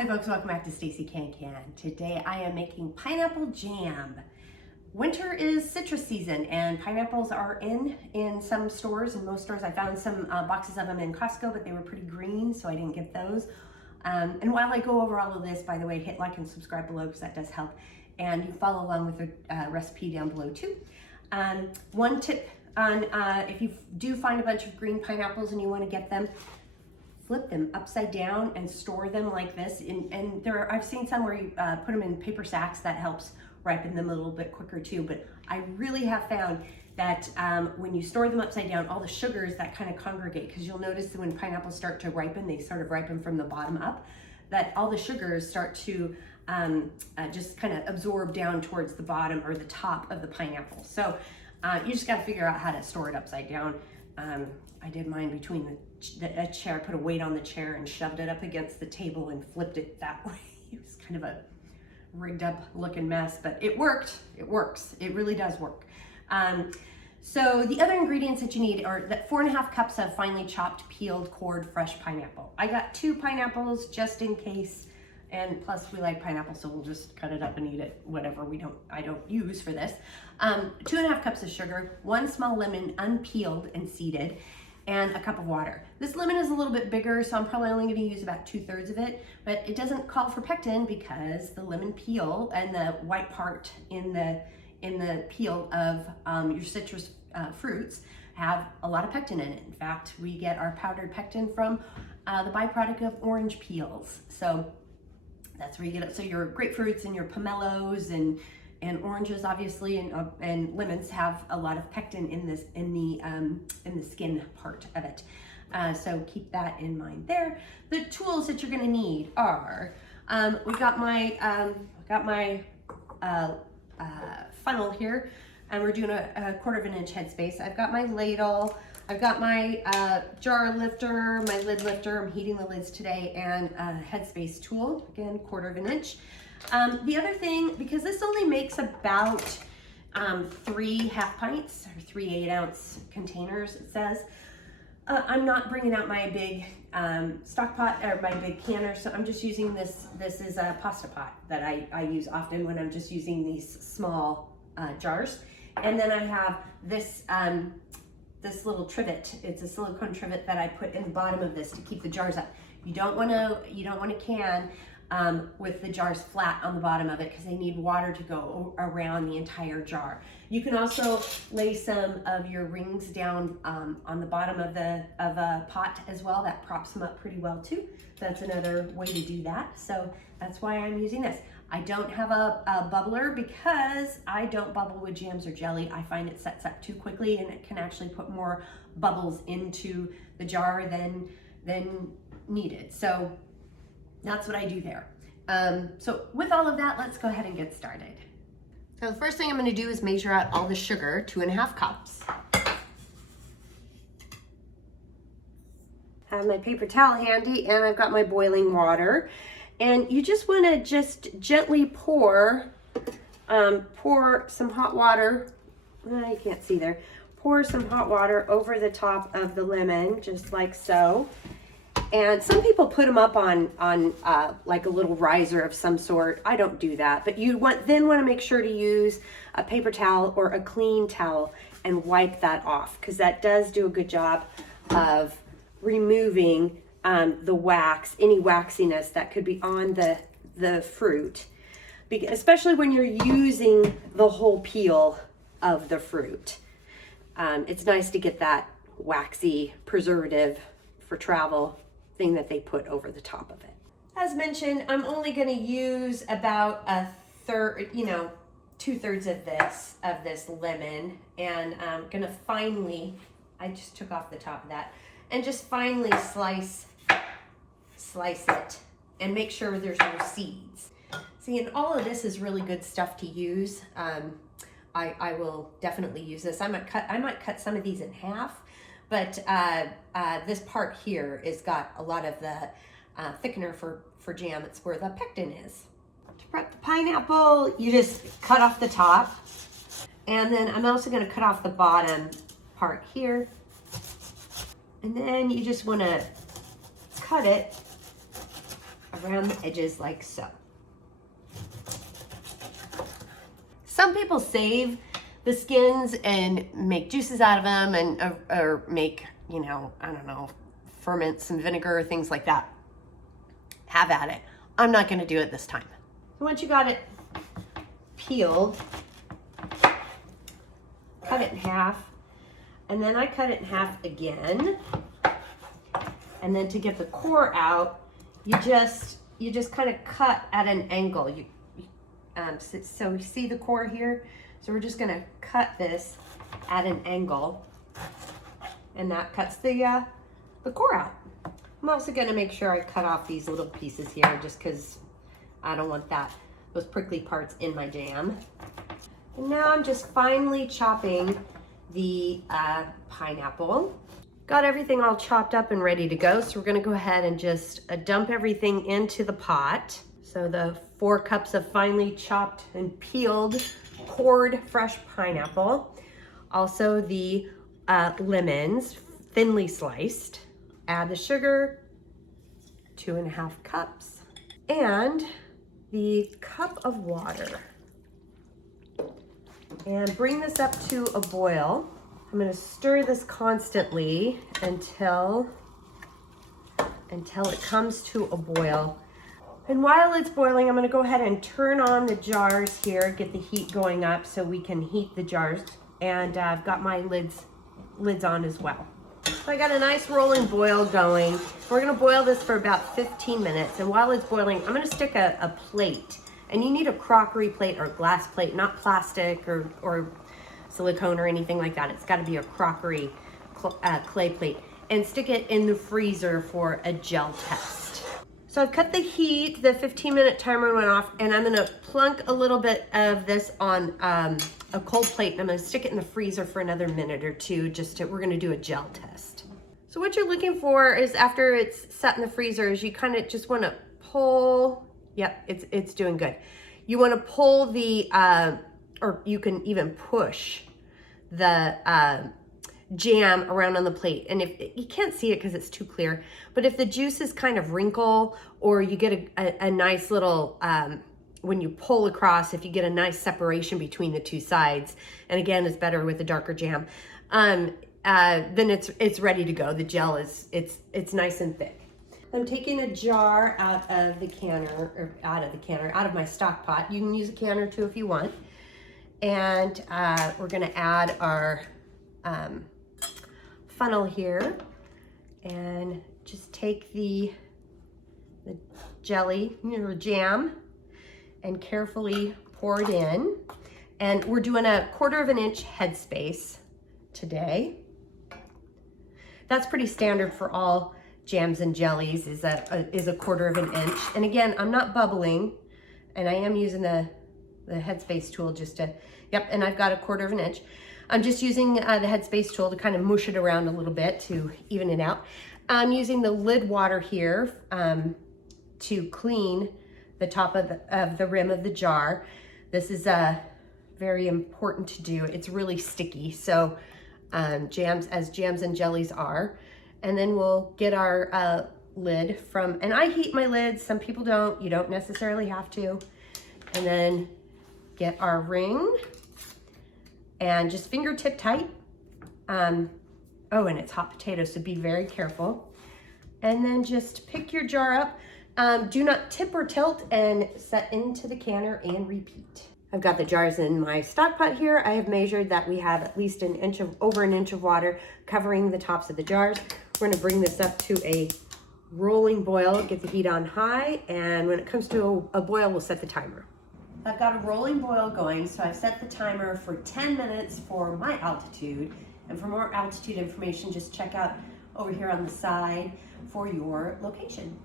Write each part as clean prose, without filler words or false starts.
Hi folks, welcome back to Stacey Can. Today I am making pineapple jam. Winter is citrus season and pineapples are in some stores. In most stores I found some boxes of them in Costco, but they were pretty green, so I didn't get those. And while I go over all of this, by the way, hit like and subscribe below because that does help. And you can follow along with the recipe down below too. One tip on if you do find a bunch of green pineapples and you want to get them, flip them upside down and store them like this. And I've seen some where you put them in paper sacks. That helps ripen them a little bit quicker too. But I really have found that when you store them upside down, all the sugars that kind of congregate, because you'll notice that when pineapples start to ripen, they sort of ripen from the bottom up, that all the sugars start to just kind of absorb down towards the bottom or the top of the pineapple. So you just got to figure out how to store it upside down. I did mine between a chair, put a weight on the chair and shoved it up against the table and flipped it that way. It was kind of a rigged up looking mess, but it worked. It works. It really does work. So the other ingredients that you need are 4.5 cups of finely chopped, peeled, cored, fresh pineapple. I got 2 pineapples just in case, and plus we like pineapple, so we'll just cut it up and eat it, whatever I don't use for this. 2.5 cups of sugar, 1 small lemon unpeeled and seeded, and a cup of water. This lemon is a little bit bigger, so I'm probably only going to use about 2/3 of it, but it doesn't call for pectin because the lemon peel and the white part in the peel of your citrus fruits have a lot of pectin in it. In fact, we get our powdered pectin from the byproduct of orange peels. So that's where you get it. So your grapefruits and your pomelos and oranges, obviously, and lemons have a lot of pectin in the skin part of it. So keep that in mind there. The tools that you're going to need are we got my funnel here, and we're doing a 1/4 inch headspace. I've got my ladle. I've got my jar lifter, my lid lifter. I'm heating the lids today, and a headspace tool, again 1/4 inch. The other thing, because this only makes about 3 half pints or 3 8-ounce containers, it says, I'm not bringing out my big stock pot or my big canner, so I'm just using this. This is a pasta pot that I use often when I'm just using these small jars. And then I have this this little trivet. It's a silicone trivet that I put in the bottom of this to keep the jars up. You don't want to can with the jars flat on the bottom of it because they need water to go around the entire jar. You can also lay some of your rings down on the bottom of a pot as well. That props them up pretty well too. That's another way to do that. So that's why I'm using this. I don't have a bubbler because I don't bubble with jams or jelly. I find it sets up too quickly and it can actually put more bubbles into the jar than needed. So that's what I do there. So with all of that, let's go ahead and get started. So the first thing I'm going to do is measure out all the sugar, 2.5 cups. I have my paper towel handy, and I've got my boiling water. And you just want to just gently pour some hot water. You can't see there. Pour some hot water over the top of the lemon, just like so. And some people put them up on like a little riser of some sort. I don't do that, but you then want to make sure to use a paper towel or a clean towel and wipe that off, because that does do a good job of removing the wax, any waxiness that could be on the fruit, especially when you're using the whole peel of the fruit. It's nice to get that waxy preservative for travel thing that they put over the top of it. As mentioned, I'm only going to use about 2/3 of this lemon, and I'm going to finely, I just took off the top of that, and just finely slice it and make sure there's no seeds. See, and all of this is really good stuff to use. I will definitely use this. I might cut some of these in half, but this part here has got a lot of the thickener for jam. It's where the pectin is. To prep the pineapple, you just cut off the top, and then I'm also going to cut off the bottom part here, and then you just want to cut it around the edges like so. Some people save the skins and make juices out of them and or make, you know, I don't know, ferment some vinegar, things like that. Have at it. I'm not going to do it this time. So once you got it peeled, cut it in half, and then I cut it in half again. And then to get the core out, you just kind of cut at an angle. So you see the core here? So we're just gonna cut this at an angle, and that cuts the core out. I'm also gonna make sure I cut off these little pieces here just because I don't want those prickly parts in my jam. And now I'm just finely chopping the pineapple. Got everything all chopped up and ready to go. So we're gonna go ahead and just dump everything into the pot. So the 4 cups of finely chopped and peeled, cored fresh pineapple. Also the lemons, thinly sliced. Add the sugar, 2.5 cups, and the cup of water. And bring this up to a boil. I'm gonna stir this constantly until it comes to a boil. And while it's boiling, I'm gonna go ahead and turn on the jars here, get the heat going up so we can heat the jars. And I've got my lids on as well. So I got a nice rolling boil going. We're gonna boil this for about 15 minutes. And while it's boiling, I'm gonna stick a plate. And you need a crockery plate or glass plate, not plastic or silicone or anything like that. It's gotta be a crockery clay plate. And stick it in the freezer for a gel test. So I've cut the heat, the 15-minute timer went off, and I'm gonna plunk a little bit of this on a cold plate, and I'm gonna stick it in the freezer for another minute or two, we're gonna do a gel test. So what you're looking for is after it's set in the freezer is you kind of just wanna pull, yep, it's doing good. You wanna pull the, or you can even push the jam around on the plate. And if you can't see it because it's too clear, but if the juices kind of wrinkle or you get a nice little, when you pull across, if you get a nice separation between the two sides, and again, it's better with a darker jam, then it's ready to go. The gel it's nice and thick. I'm taking a jar out of my stock pot. You can use a can or two if you want. And we're gonna add our funnel here and just take the jelly or jam and carefully pour it in. And we're doing a 1/4 inch headspace today. That's pretty standard for all jams and jellies is a 1/4 inch. And again, I'm not bubbling, and I am using the Headspace tool just to, yep, and I've got a 1/4 inch. I'm just using the Headspace tool to kind of mush it around a little bit to even it out. I'm using the lid water here to clean the top of the rim of the jar. This is very important to do. It's really sticky, so jams and jellies are. And then we'll get our lid from, and I heat my lids, some people don't, you don't necessarily have to. And then get our ring and just fingertip tight. Oh, and it's hot potatoes, so be very careful. And then just pick your jar up. Do not tip or tilt and set into the canner and repeat. I've got the jars in my stock pot here. I have measured that we have at least over an inch of water covering the tops of the jars. We're gonna bring this up to a rolling boil, get the heat on high, and when it comes to a boil, we'll set the timer. I've got a rolling boil going, so I've set the timer for 10 minutes for my altitude. And for more altitude information, just check out over here on the side for your location.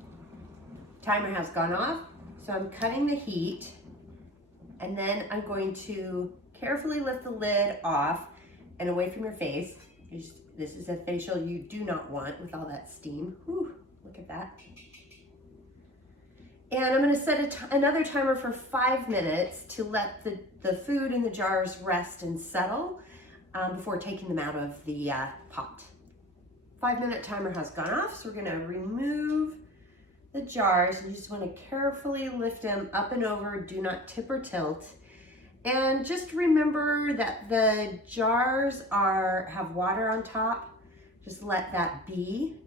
Timer has gone off, so I'm cutting the heat, and then I'm going to carefully lift the lid off and away from your face. This is a facial you do not want with all that steam. Whew, look at that. And I'm gonna set another timer for 5 minutes to let the food in the jars rest and settle before taking them out of the pot. 5-minute timer has gone off, so we're gonna remove the jars. You just want to carefully lift them up and over. Do not tip or tilt. And just remember that the jars have water on top. Just let that be.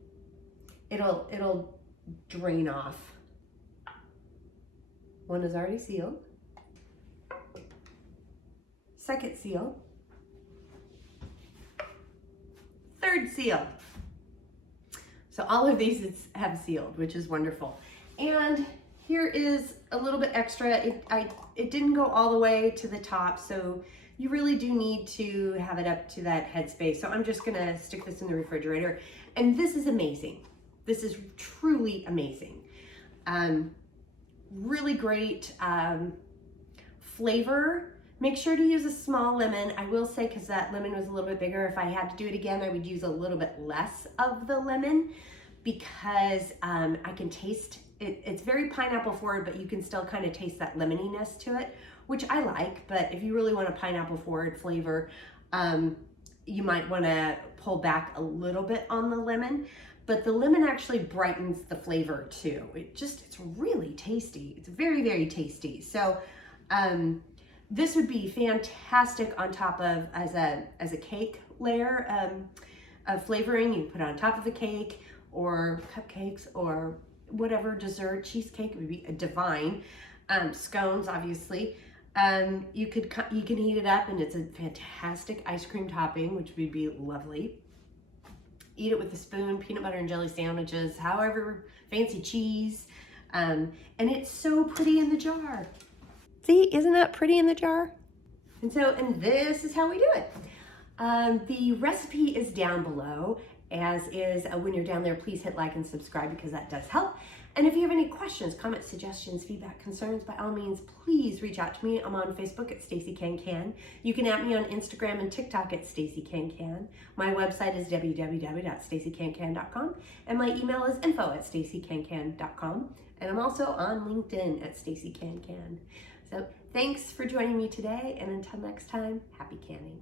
It'll drain off. One is already sealed. Second seal. Third seal. So all of these have sealed, which is wonderful. And here is a little bit extra. It didn't go all the way to the top, so you really do need to have it up to that headspace. So I'm just gonna stick this in the refrigerator. And this is amazing. This is truly amazing. Really great flavor. Make sure to use a small lemon. I will say, because that lemon was a little bit bigger, if I had to do it again, I would use a little bit less of the lemon, because I can taste it. It's very pineapple forward, but you can still kind of taste that lemoniness to it, which I like. But if you really want a pineapple forward flavor, you might want to pull back a little bit on the lemon. But the lemon actually brightens the flavor too. It's really tasty. It's very, very tasty. So this would be fantastic on top of, as a cake layer of flavoring. You can put it on top of the cake, or cupcakes, or whatever dessert. Cheesecake would be divine. Scones, obviously. You can heat it up, and it's a fantastic ice cream topping, which would be lovely. Eat it with a spoon, peanut butter and jelly sandwiches, however, fancy cheese. And it's so pretty in the jar. See, isn't that pretty in the jar? And this is how we do it. The recipe is down below, as is. When you're down there, please hit like and subscribe, because that does help. And if you have any questions, comments, suggestions, feedback, concerns, by all means, please reach out to me. I'm on Facebook at Stacey Can. You can at me on Instagram and TikTok at Stacey Can. My website is www.staceycancan.com, and my email is info@staceycancan.com. And I'm also on LinkedIn at Stacey Can. So thanks for joining me today, and until next time, happy canning.